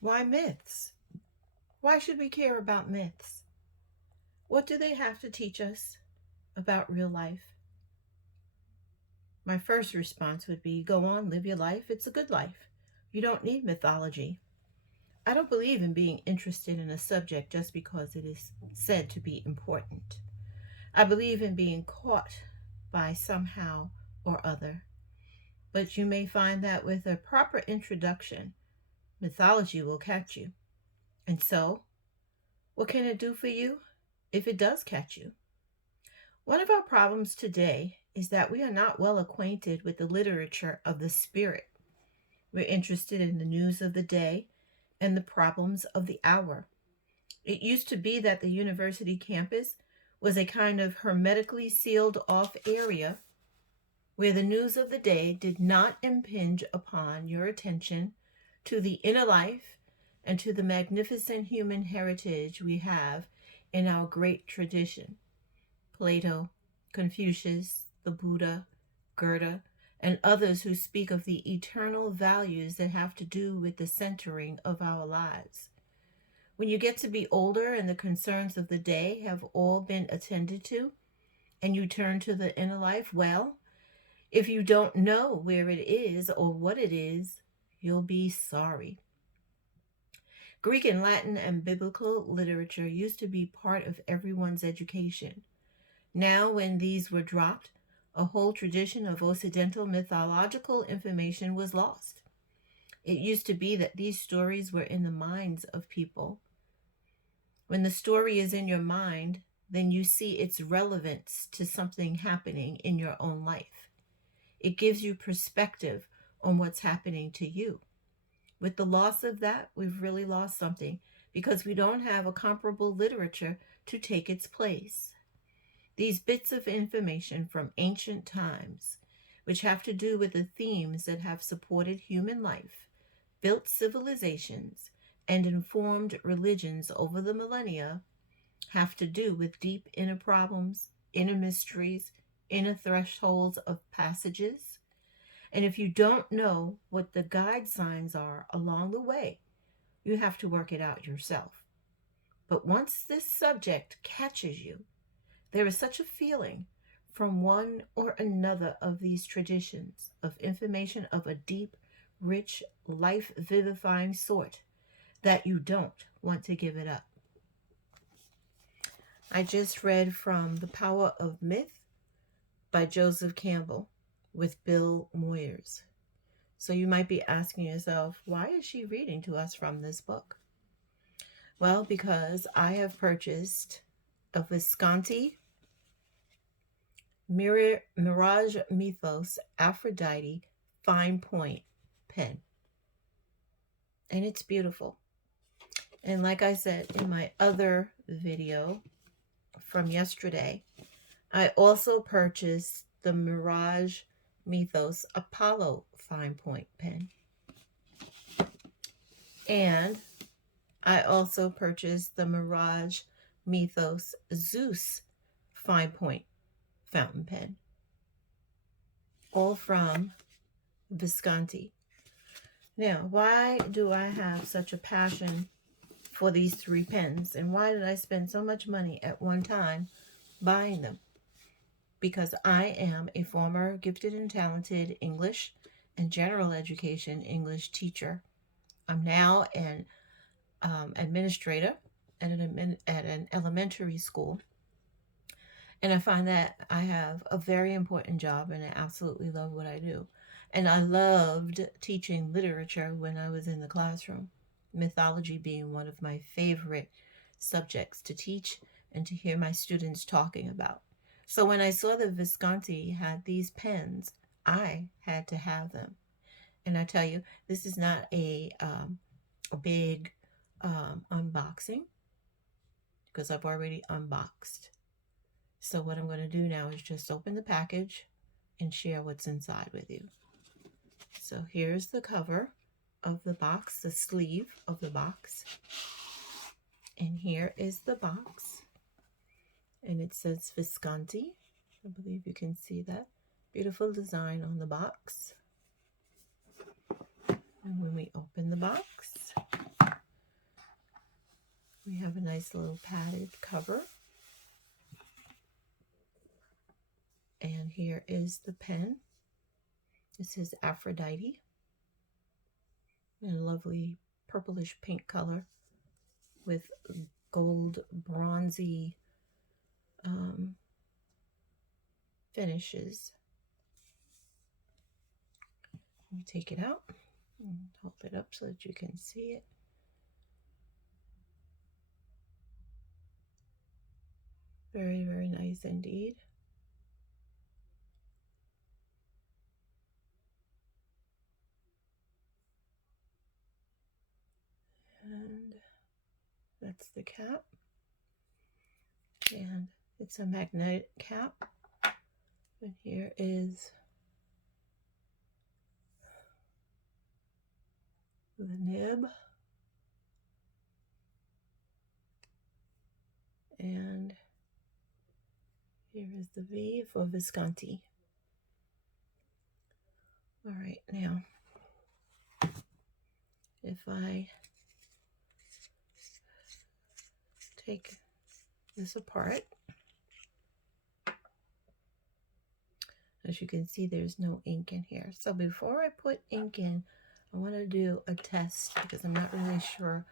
Why myths? Why should we care about myths? What do they have to teach us about real life? My first response would be go on, live your life. It's a good life. You don't need mythology. I don't believe in being interested in a subject just because it is said to be important. I believe in being caught by somehow or other. But you may find that with a proper introduction, mythology will catch you. And so, what can it do for you if it does catch you? One of our problems today is that we are not well acquainted with the literature of the spirit. We're interested in the news of the day and the problems of the hour. It used to be that the university campus was a kind of hermetically sealed off area where the news of the day did not impinge upon your attention to the inner life and to the magnificent human heritage we have in our great tradition. Plato, Confucius, the Buddha, Goethe, and others who speak of the eternal values that have to do with the centering of our lives. When you get to be older and the concerns of the day have all been attended to, and you turn to the inner life, well, if you don't know where it is or what it is, you'll be sorry. Greek and Latin and biblical literature used to be part of everyone's education. Now, when these were dropped, a whole tradition of Occidental mythological information was lost. It used to be that these stories were in the minds of people. When the story is in your mind, then you see its relevance to something happening in your own life. It gives you perspective on what's happening to you. With the loss of that, we've really lost something because we don't have a comparable literature to take its place. These bits of information from ancient times, which have to do with the themes that have supported human life, built civilizations, and informed religions over the millennia, have to do with deep inner problems, inner mysteries, inner thresholds of passages. And if you don't know what the guide signs are along the way, you have to work it out yourself. But once this subject catches you, there is such a feeling from one or another of these traditions of information of a deep, rich, life vivifying sort that you don't want to give it up. I just read from The Power of Myth by Joseph Campbell with Bill Moyers. So you might be asking yourself, why is she reading to us from this book? Well, because I have purchased a Visconti Mirage Mythos Aphrodite fine point pen. And it's beautiful. And like I said in my other video from yesterday, I also purchased the Mirage Mythos Apollo fine point pen. And I also purchased the Mirage Mythos Zeus fine point fountain pen. All from Visconti. Now, why do I have such a passion for these three pens? And why did I spend so much money at one time buying them? Because I am a former gifted and talented English and general education English teacher. I'm now an administrator at an elementary school. And I find that I have a very important job and I absolutely love what I do. And I loved teaching literature when I was in the classroom, mythology being one of my favorite subjects to teach and to hear my students talking about. So when I saw that Visconti had these pens, I had to have them. And I tell you, this is not a big unboxing because I've already unboxed. So what I'm going to do now is just open the package and share what's inside with you. So here's the cover of the box, the sleeve of the box. And here is the box. And it says Visconti. I believe you can see that. Beautiful design on the box. And when we open the box, We have a nice little padded cover. And here is the pen. This is Aphrodite in a lovely purplish pink color with gold bronzy finishes. Let me take it out and hold it up so that you can see it. Very, very nice indeed. And that's the cap. And it's a magnetic cap. And here is the nib. And here is the V for Visconti. All right, now, if I take this apart, as you can see, there's no ink in here. So before I put ink in, I want to do a test because I'm not really sure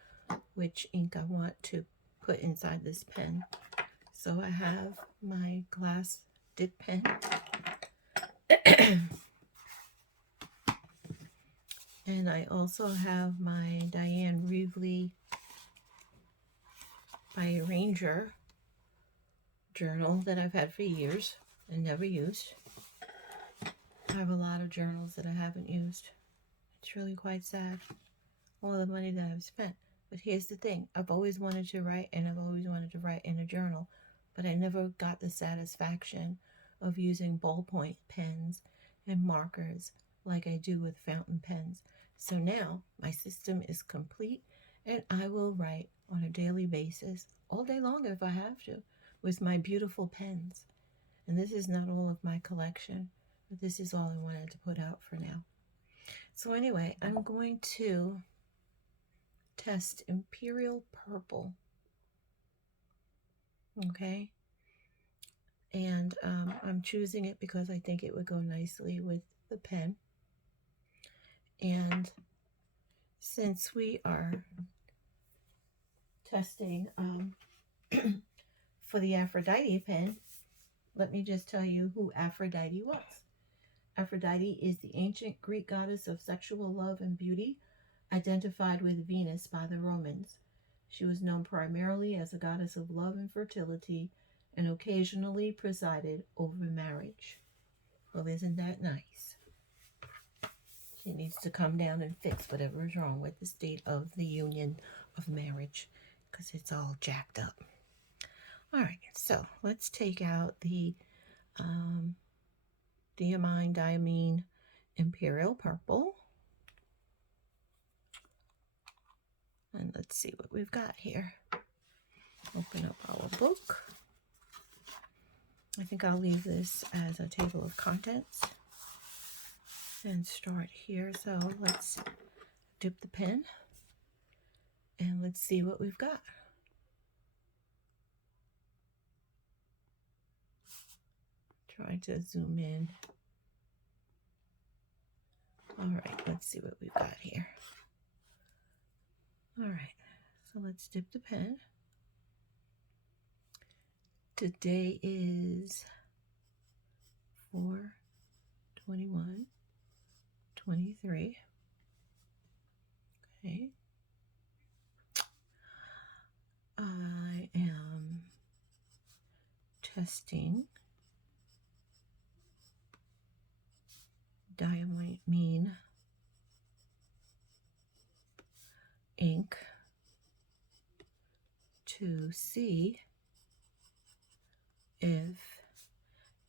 which ink I want to put inside this pen. So I have my glass dip pen. And I also have my Diane Reevely by Ranger journal that I've had for years and never used. I have a lot of journals that I haven't used. It's really quite sad, all the money that I've spent. But here's the thing, I've always wanted to write, and I've always wanted to write in a journal, but I never got the satisfaction of using ballpoint pens and markers like I do with fountain pens. So now my system is complete, and I will write on a daily basis, all day long if I have to, with my beautiful pens. And this is not all of my collection, but this is all I wanted to put out for now. So anyway, I'm going to test Imperial Purple. Okay. And I'm choosing it because I think it would go nicely with the pen. And since we are testing for the Aphrodite pen, let me just tell you who Aphrodite was. Aphrodite is the ancient Greek goddess of sexual love and beauty, identified with Venus by the Romans. She was known primarily as a goddess of love and fertility, and occasionally presided over marriage. Well, isn't that nice? She needs to come down and fix whatever is wrong with the state of the union of marriage, because it's all jacked up. All right, so let's take out the diamine Imperial Purple. And let's see what we've got here. Open up our book. I think I'll leave this as a table of contents and start here. So let's dip the pen and let's see what we've got. Trying to zoom in. All right, let's see what we've got here. All right, so let's dip the pen. Today is 4/21/23. Okay. I am testing diamine ink to see if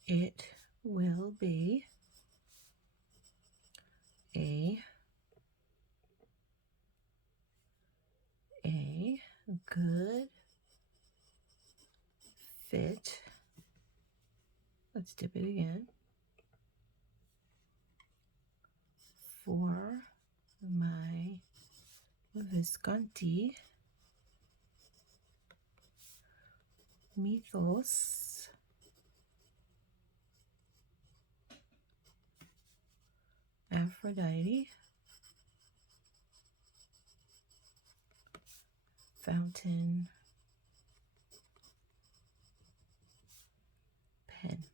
it will be a good fit. Let's dip it again. For my Visconti Mythos. Aphrodite. Fountain pen.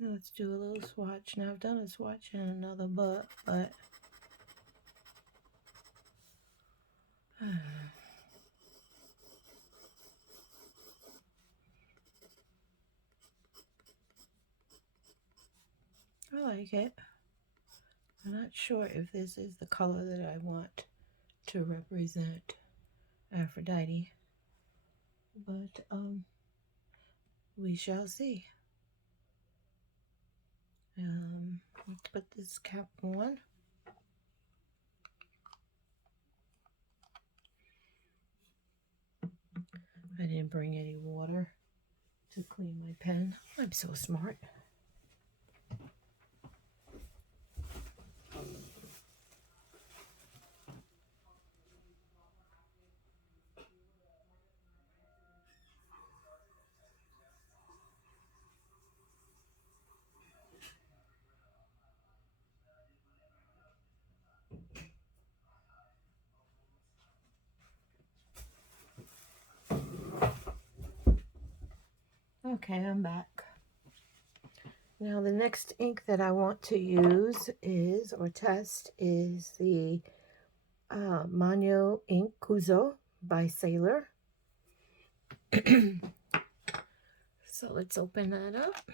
Let's do a little swatch. Now I've done a swatch in another book, but I like it. I'm not sure if this is the color that I want to represent Aphrodite, but we shall see. Let's put this cap on. I didn't bring any water to clean my pen. I'm so smart. Okay, I'm back. Now the next ink that I want to use is, or test, is the Magno Ink Kuzo by Sailor. So let's open that up.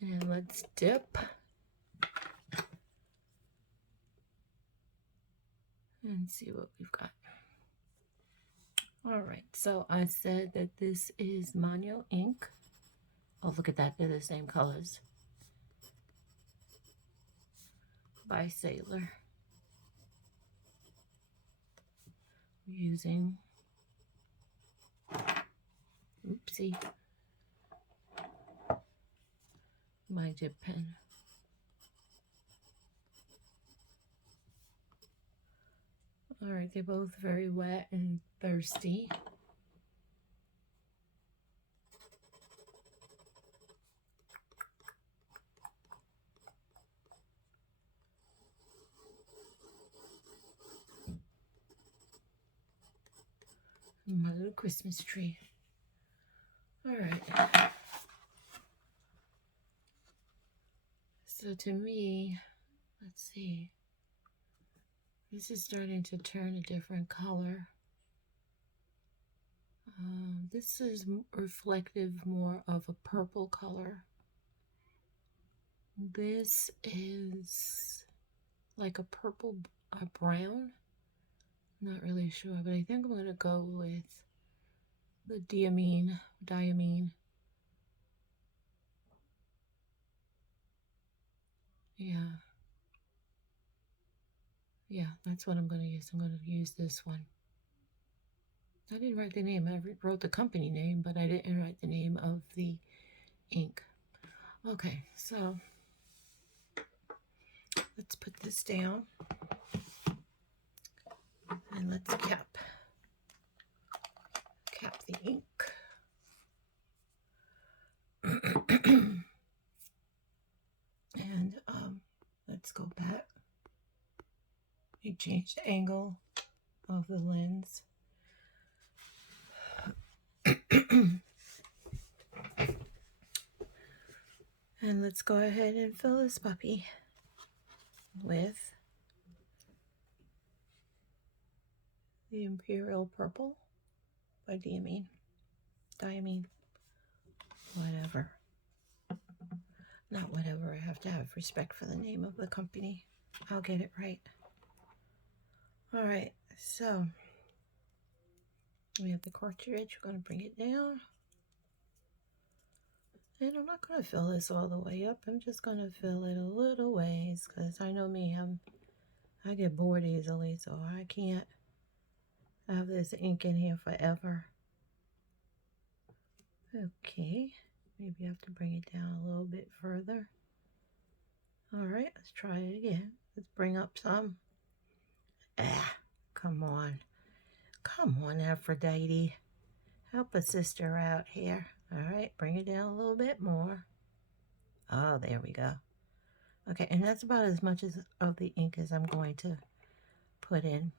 And let's dip. And see what we've got. All right, so I said that this is Magno ink. Oh, look at that, they're the same colors. By Sailor. Using, oopsie, my dip pen. All right, they're both very wet and thirsty. My little Christmas tree. All right. So to me, let's see. This is starting to turn a different color. This is reflective more of a purple color. This is like a purple, a brown. Not really sure, but I think I'm going to go with the diamine. Yeah, that's what I'm going to use. I'm going to use this one. I didn't write the name. I wrote the company name, but I didn't write the name of the ink. Okay, so let's put this down. And let's cap the ink. And let's go back. You change the angle of the lens. And let's go ahead and fill this puppy with the Imperial Purple by Diamine, whatever. Not whatever, I have to have respect for the name of the company. I'll get it right. All right, so we have the cartridge. We're going to bring it down. And I'm not going to fill this all the way up. I'm just going to fill it a little ways because I know me, I get bored easily, so I can't have this ink in here forever. Okay, maybe I have to bring it down a little bit further. All right, let's try it again. Let's bring up some. Ah, come on. Come on, Aphrodite. Help a sister out here. All right, bring it down a little bit more. Oh, there we go. Okay, and that's about as much as of the ink as I'm going to put in.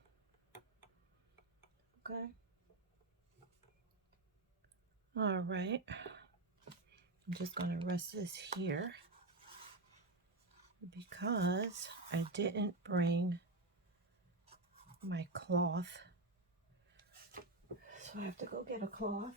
Okay. All right. I'm just going to rest this here because I didn't bring my cloth. So I have to go get a cloth.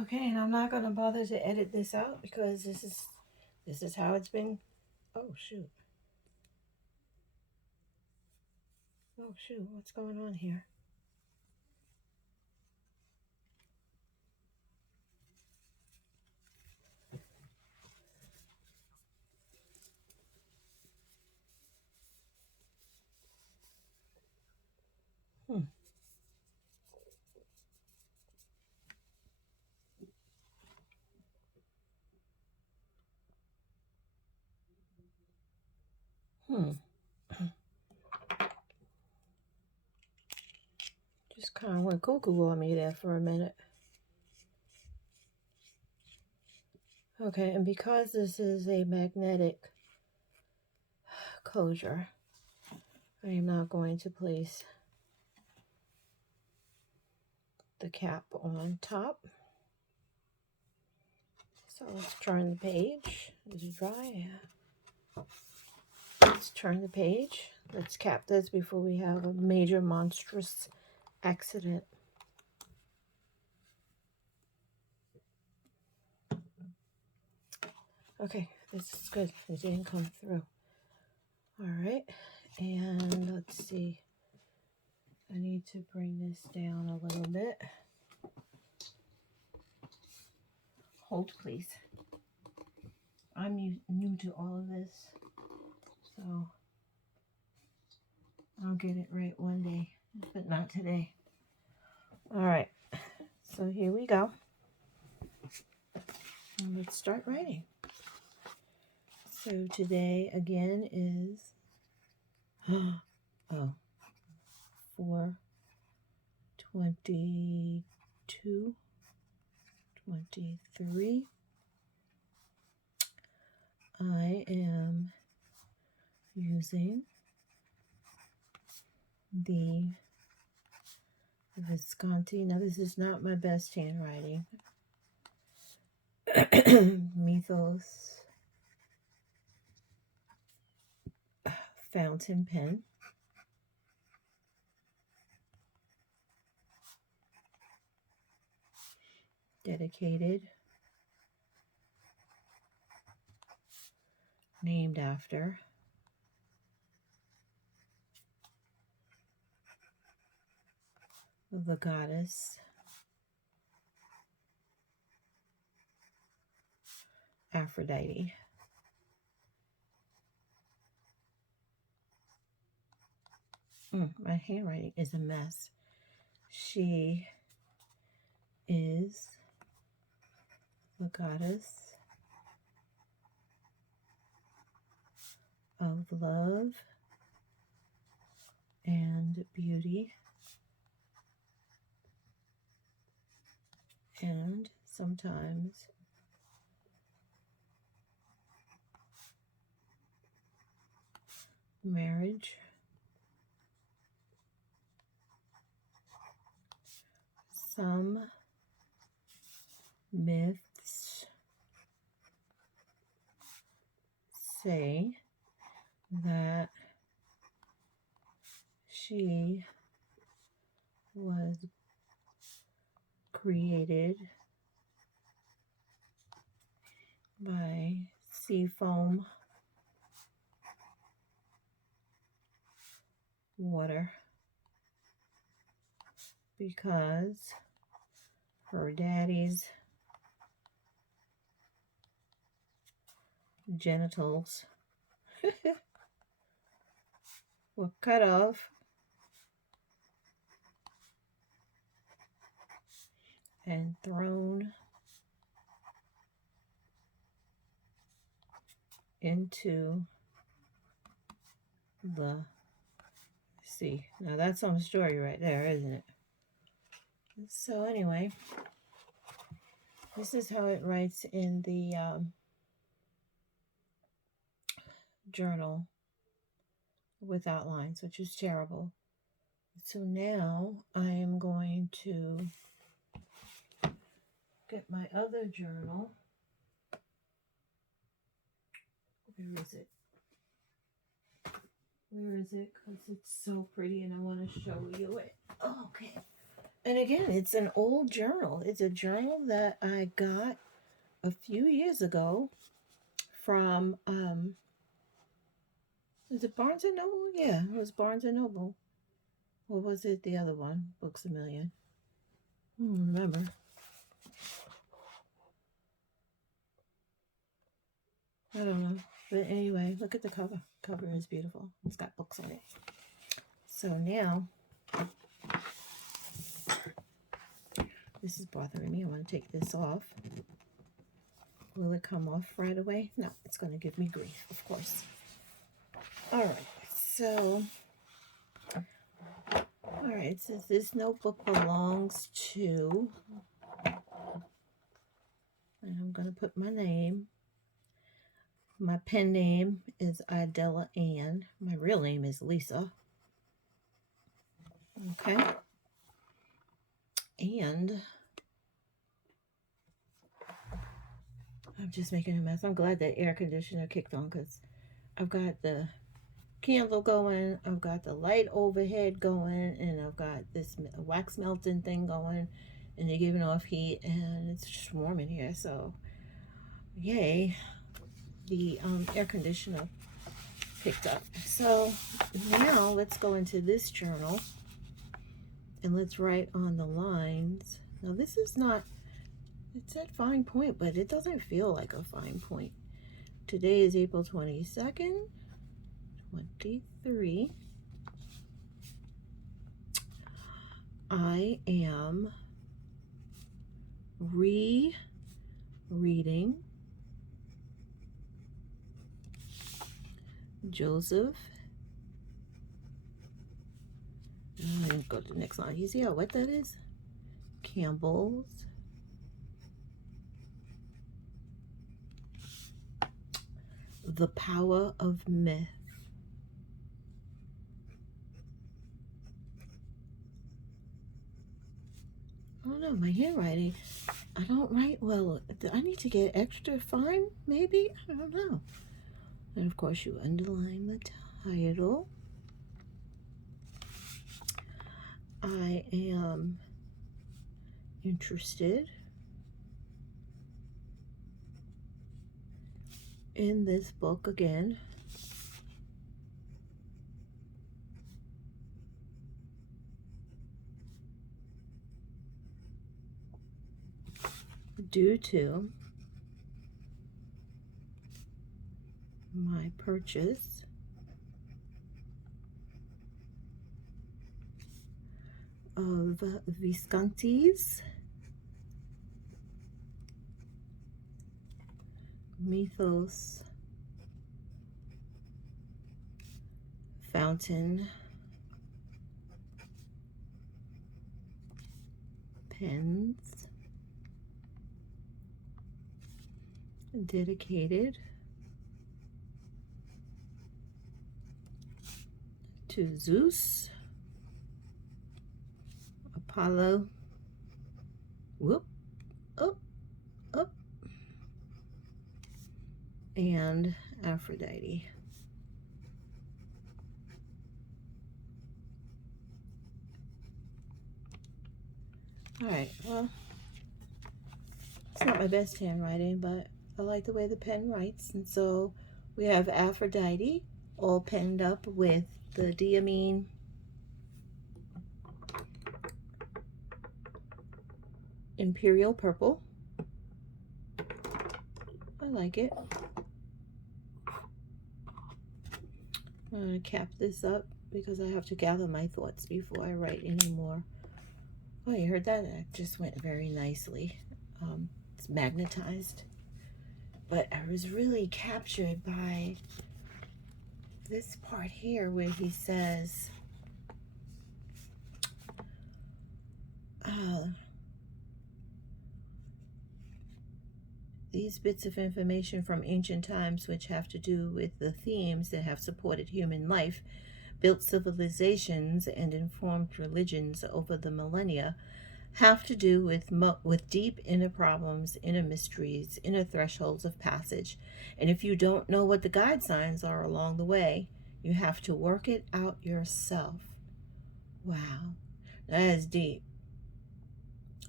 Okay, and I'm not going to bother to edit this out because this is how it's been. Oh shoot. Oh shoot, what's going on here? Hmm. Hmm. Just kind of went cuckoo on me there for a minute. Okay, and because this is a magnetic closure, I am not going to place the cap on top. So let's turn the page. Is it dry? Yeah. Let's turn the page. Let's cap this before we have a major monstrous accident. Okay, this is good. It didn't come through. All right, and let's see. I need to bring this down a little bit. Hold, please. I'm new to all of this, so I'll get it right one day, but not today. All right, so here we go. And let's start writing. So today again is 4/22/23. I am using the Visconti. Now this is not my best handwriting. Mythos fountain pen. Dedicated. Named after the goddess Aphrodite. My handwriting is a mess. She is the goddess of love and beauty, and sometimes marriage. Some myths say that she was created by sea foam, water, because her daddy's genitals were cut off and thrown into the sea. Now that's some story right there, isn't it? So anyway, this is how it writes in the journal with outlines, which is terrible. So now I am going to get my other journal. Where is it? Where is it? Because it's so pretty and I want to show you it. Oh, okay. And again, it's an old journal. It's a journal that I got a few years ago from, is it Barnes & Noble? Yeah, it was Barnes & Noble. Or was it the other one? Books A Million. I don't remember. I don't know. But anyway, look at the cover. Cover is beautiful. It's got books on it. So now, this is bothering me. I want to take this off. Will it come off right away? No, it's going to give me grief, of course. All right. So, all right. It says this notebook belongs to, and I'm going to put my name. My pen name is Idella Ann. My real name is Lisa. Okay. And I'm just making a mess. I'm glad that air conditioner kicked on because I've got the candle going, I've got the light overhead going, and I've got this wax melting thing going, and they're giving off heat, and it's just warm in here. So, yay, the air conditioner picked up. So now let's go into this journal and let's write on the lines. Now this is not, it's at fine point, but it doesn't feel like a fine point. Today is April 22nd, 23. I am rereading Joseph. I didn't go to the next line. You see how wet that is? Campbell's The Power of Myth. I don't know, my handwriting, I don't write well. I need to get extra fine, maybe? I don't know. And of course you underline the title. I am interested in this book again. Due to my purchase of Visconti's Mythos fountain pens dedicated to Zeus, Apollo, up, and Aphrodite. All right, well, it's not my best handwriting, but I like the way the pen writes. And so we have Aphrodite all penned up with the Imperial Purple. I like it. I'm going to cap this up because I have to gather my thoughts before I write anymore. Oh, you heard that? That just went very nicely. It's magnetized. But I was really captured by this part here where he says, these bits of information from ancient times, which have to do with the themes that have supported human life, built civilizations, and informed religions over the millennia, have to do with deep inner problems, inner mysteries, inner thresholds of passage. And if you don't know what the guide signs are along the way, you have to work it out yourself. Wow, that is deep.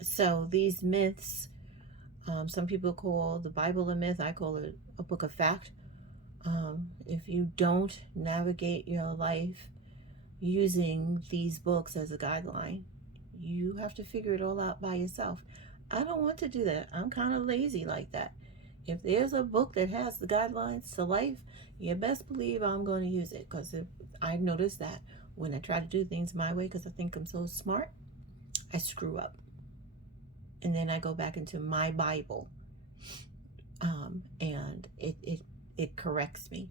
So these myths, some people call the Bible a myth. I call it a book of fact. If you don't navigate your life using these books as a guideline, you have to figure it all out by yourself. I don't want to do that. I'm kind of lazy like that. If there's a book that has the guidelines to life, you best believe I'm going to use it, because I've noticed that when I try to do things my way because I think I'm so smart, I screw up. And then I go back into my Bible, and it corrects me.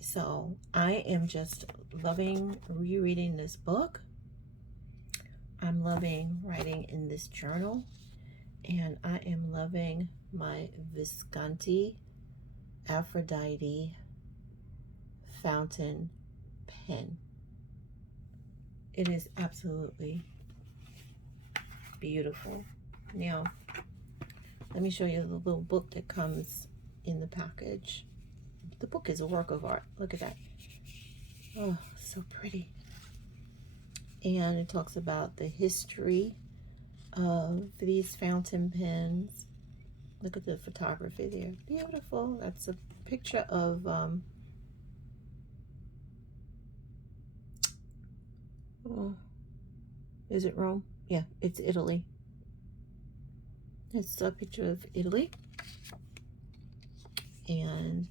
So I am just loving rereading this book. I'm loving writing in this journal, and I am loving my Visconti Aphrodite fountain pen. It is absolutely beautiful. Now, let me show you the little book that comes in the package. The book is a work of art. Look at that. Oh, so pretty. And it talks about the history of these fountain pens. Look at the photography there. Beautiful. That's a picture of oh, is it Rome? Yeah, it's Italy. It's a picture of Italy. And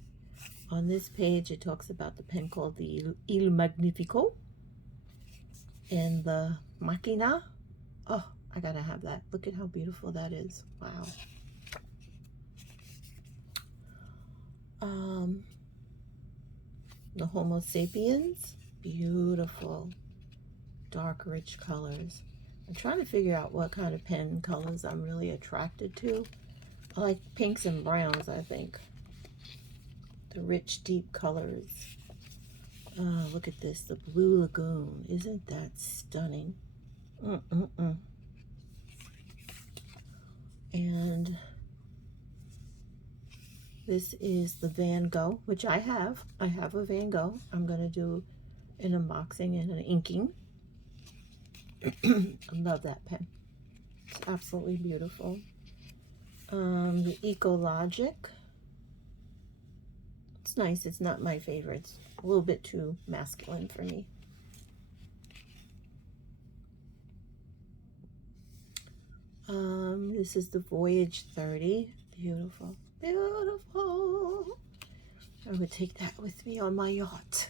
on this page it talks about the pen called the Il Magnifico and the Macchina. Oh, I gotta have that. Look at how beautiful that is. Wow. The Homo sapiens. Beautiful. Dark, rich colors. I'm trying to figure out what kind of pen colors I'm really attracted to. I like pinks and browns, I think. The rich, deep colors. Oh, look at this. The Blue Lagoon. Isn't that stunning? And this is the Van Gogh, which I have. I have a Van Gogh. I'm going to do an unboxing and an inking. I love that pen. It's absolutely beautiful. The Ecologic. It's nice. It's not my favorite. It's a little bit too masculine for me. This is the Voyage 30. Beautiful. Beautiful. I would take that with me on my yacht.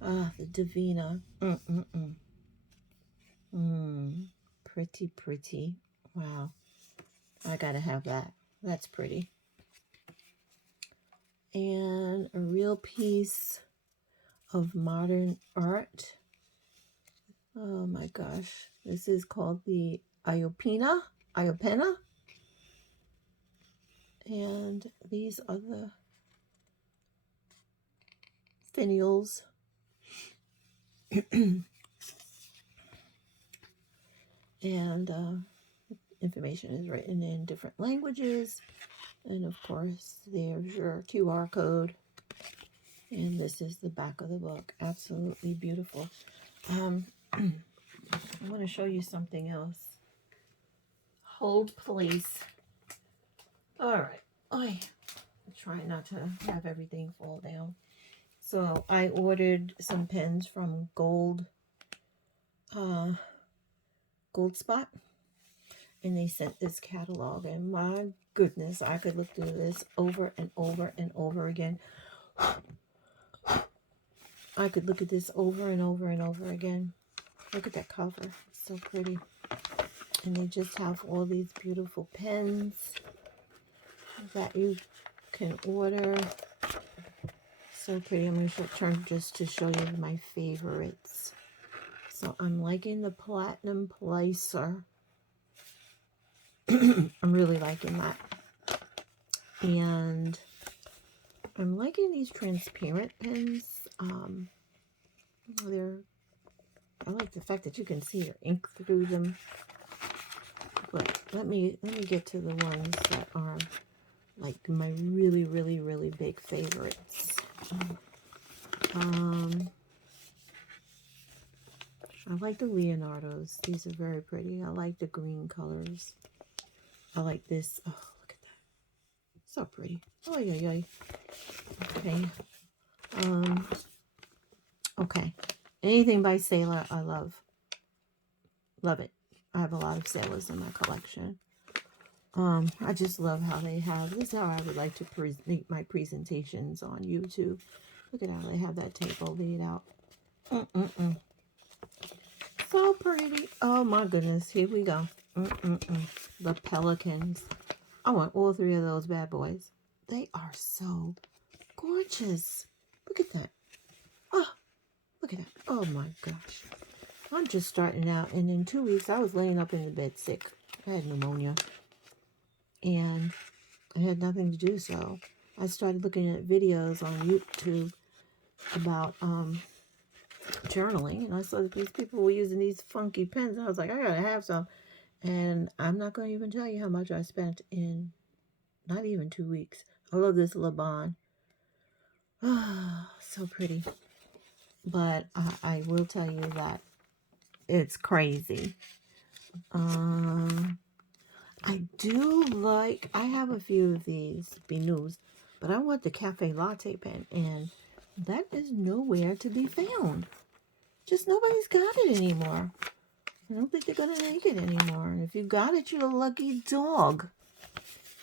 The Divina. Pretty, pretty. Wow. I gotta have that. That's pretty. And a real piece of modern art. Oh my gosh. This is called the Iopena. And these are the finials. And information is written in different languages. And of course, there's your QR code. And this is the back of the book. Absolutely beautiful. I want to show you something else. Hold, please. All right. I'm trying not to have everything fall down. So I ordered some pens from Gold Gold Spot. And they sent this catalog. And my goodness, I could look through this over and over and over again. I could look at this over and over and over again. Look at that cover. It's so pretty. And they just have all these beautiful pens that you can order. So pretty. I'm going to turn just to show you my favorites. So I'm liking the Platinum Placer. I'm really liking that. And I'm liking these transparent pens. I like the fact that you can see your ink through them. But let me get to the ones that are like my really, really, really big favorites. I like the Leonardos. These are very pretty. I like the green colors. I like this. Oh, look at that. So pretty. Oh, yeah. Okay. Okay. Anything by Sailor, I love. Love it. I have a lot of Sailors in my collection. I just love how they have, this is how I would like to make my presentations on YouTube. Look at how they have that table laid out. So pretty. Oh my goodness. Here we go. The Pelicans. I want all three of those bad boys. They are so gorgeous. Look at that. Oh, look at that. Oh my gosh. I'm just starting out. And in 2 weeks, I was laying up in the bed sick. I had pneumonia. And I had nothing to do. So I started looking at videos on YouTube about journaling. And I saw that these people were using these funky pens. And I was like, I gotta have some. And I'm not going to even tell you how much I spent in not even 2 weeks. I love this Laban. Oh, so pretty. But I will tell you that it's crazy. I do like, I have a few of these Binus, but I want the Cafe Latte pen, and that is nowhere to be found. Just nobody's got it anymore. I don't think they're going to make it anymore. And if you got it, you're a lucky dog.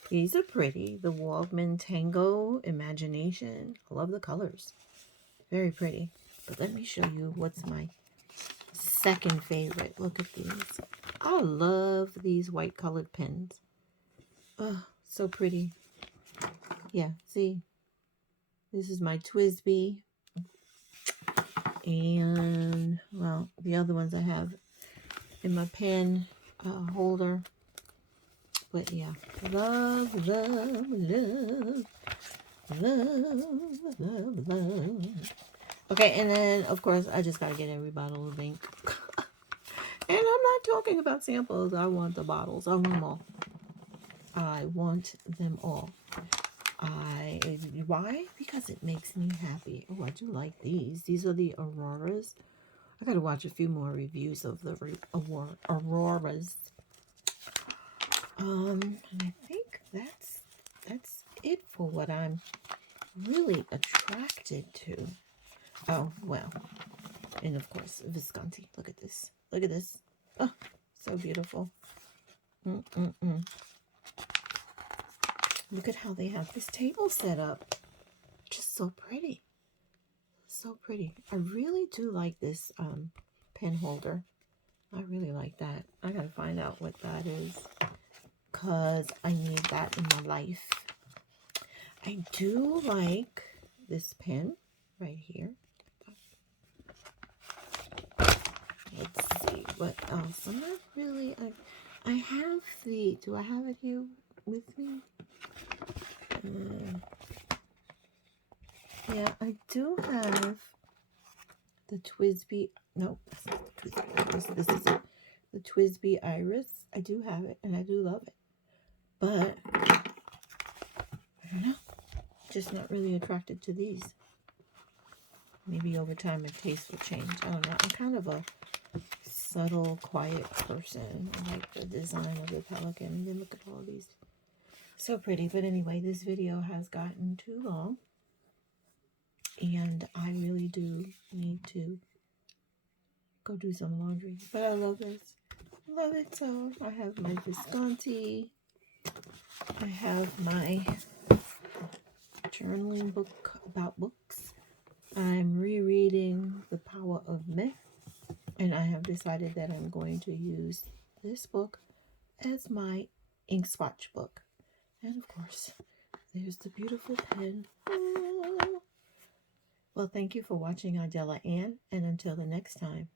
These are pretty. The Waldman Tango Imagination. I love the colors. Very pretty. But let me show you what's my second favorite. Look at these. I love these white colored pens. Oh, so pretty. Yeah, see? This is my Twisby. And, well, the other ones I have in my pen holder. But yeah, love. Okay, and then, of course, I just got to get every bottle of ink. And I'm not talking about samples. I want the bottles. I want them all. I want them all. Why? Because it makes me happy. Oh, I do like these. These are the Auroras. I got to watch a few more reviews of the Auroras. And I think that's it for what I'm really attracted to. Oh, well. And of course, Visconti. Look at this. Look at this. Oh, so beautiful. Look at how they have this table set up. Just so pretty. So pretty. I really do like this pen holder. I really like that. I gotta find out what that is, because I need that in my life. I do like this pen right here. Let's see what else. I'm not really, I have the, do I have it here with me? Yeah, I do have the Twisby, no, that's not the Twisby, this is it. The Twisby Iris. I do have it, and I do love it. But, I don't know, just not really attracted to these. Maybe over time my taste will change. I don't know. I'm kind of a subtle, quiet person. I like the design of the Pelican. And then look at all these. So pretty. But anyway, this video has gotten too long. And I really do need to go do some laundry. But I love this. Love it so. I have my Visconti. I have my journaling book about books. I'm rereading The Power of Myth, and I have decided that I'm going to use this book as my ink swatch book. And of course, there's the beautiful pen. Oh. Well, thank you for watching Idella Ann, and until the next time.